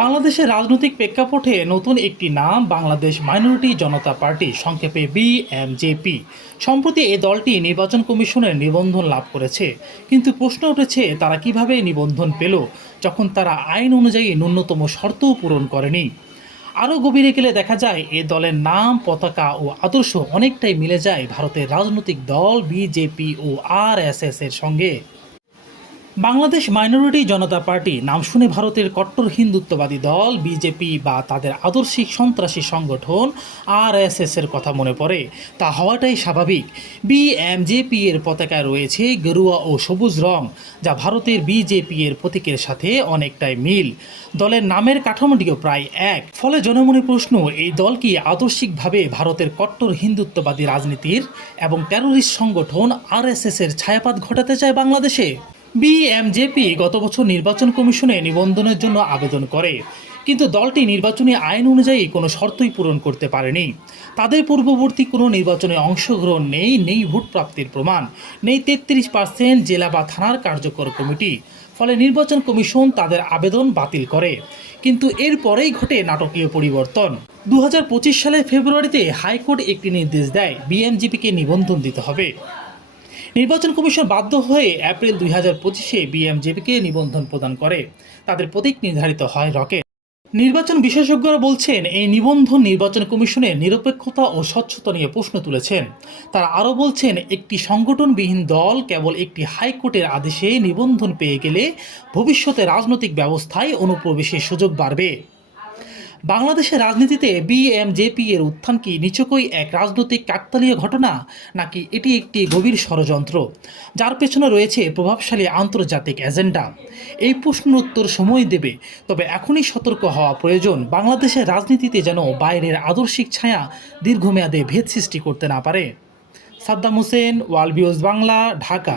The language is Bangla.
বাংলাদেশের রাজনৈতিক প্রেক্ষাপটে নতুন একটি নাম বাংলাদেশ মাইনরিটি জনতা পার্টি, সংক্ষেপে বিএমজেপি। সম্প্রতি এই দলটি নির্বাচন কমিশনের নিবন্ধন লাভ করেছে। কিন্তু প্রশ্ন উঠেছে, তারা কীভাবে নিবন্ধন পেল, যখন তারা আইন অনুযায়ী ন্যূনতম শর্তও পূরণ করেনি। আরও গভীরে গেলে দেখা যায়, এ দলের নাম, পতাকা ও আদর্শ অনেকটাই মিলে যায় ভারতের রাজনৈতিক দল বিজেপি ও আরএসএস এর সঙ্গে। বাংলাদেশ মাইনরিটি জনতা পার্টি, নাম শুনে ভারতের কট্টর হিন্দুত্ববাদী দল, বিজেপি বা তাদের আদর্শিক সন্ত্রাসী সংগঠন, আরএসএস এর কথা মনে পড়ে। তা হওয়াটাই স্বাভাবিক। বিএমজেপি এর পতাকায় রয়েছে গেরুয়া ও সবুজ রং, যা ভারতের বিজেপি এর প্রতীকের সাথে অনেকটাই মিল। দলের নামের কাঠামোটিও প্রায় এক। ফলে জনমনে প্রশ্ন, এই দল কি আদর্শিকভাবে ভারতের কট্টর হিন্দুত্ববাদী রাজনীতির এবং টেরোরিস্ট সংগঠন আরএসএস এর ছায়াপাত ঘটাতে চায় বাংলাদেশে? বিএমজেপি গত বছর নির্বাচন কমিশনে নিবন্ধনের জন্য আবেদন করে। কিন্তু দলটি নির্বাচনী আইন অনুযায়ী কোনো শর্তই পূরণ করতে পারেনি। তাদের পূর্ববর্তী কোনো নির্বাচনে অংশগ্রহণ নেই নেই ভোট প্রাপ্তির প্রমাণ, নেই তেত্রিশ পার্সেন্ট জেলা বা থানার কার্যকর কমিটি। ফলে নির্বাচন কমিশন তাদের আবেদন বাতিল করে। কিন্তু এরপরেই ঘটে নাটকীয় পরিবর্তন। দু হাজার পঁচিশ সালের ফেব্রুয়ারিতে হাইকোর্ট একটি নির্দেশ দেয় বিএমজিপিকে নিবন্ধন দিতে হবে। নির্বাচন কমিশন বাধ্য হয়ে এপ্রিল দুই হাজার পঁচিশে বিএমজেপিকে নিবন্ধন প্রদান করে। তাদের প্রতীক নির্ধারিত হয় রকেট। নির্বাচন বিশেষজ্ঞরা বলছেন, এই নিবন্ধন নির্বাচন কমিশনের নিরপেক্ষতা ও স্বচ্ছতা নিয়ে প্রশ্ন তুলেছেন। তারা আরও বলছেন, একটি সংগঠনবিহীন দল কেবল একটি হাইকোর্টের আদেশে নিবন্ধন পেয়ে গেলে ভবিষ্যতে রাজনৈতিক ব্যবস্থায় অনুপ্রবেশের সুযোগ বাড়বে। বাংলাদেশের রাজনীতিতে বিএমজেপি এর উত্থান কি নিচকই এক রাজনৈতিক কাকতালীয় ঘটনা, নাকি এটি একটি গভীর ষড়যন্ত্র? যার পেছনে রয়েছে প্রভাবশালী আন্তর্জাতিক এজেন্ডা। এই প্রশ্নের উত্তর সময় দেবে, তবে এখনই সতর্ক হওয়া প্রয়োজন। বাংলাদেশের রাজনীতিতে যেন বাইরের আদর্শিক ছায়া দীর্ঘমেয়াদে ভেদ সৃষ্টি করতে না পারে। সাদ্দাম হোসেন ওয়ালবিউজ বাংলা, ঢাকা।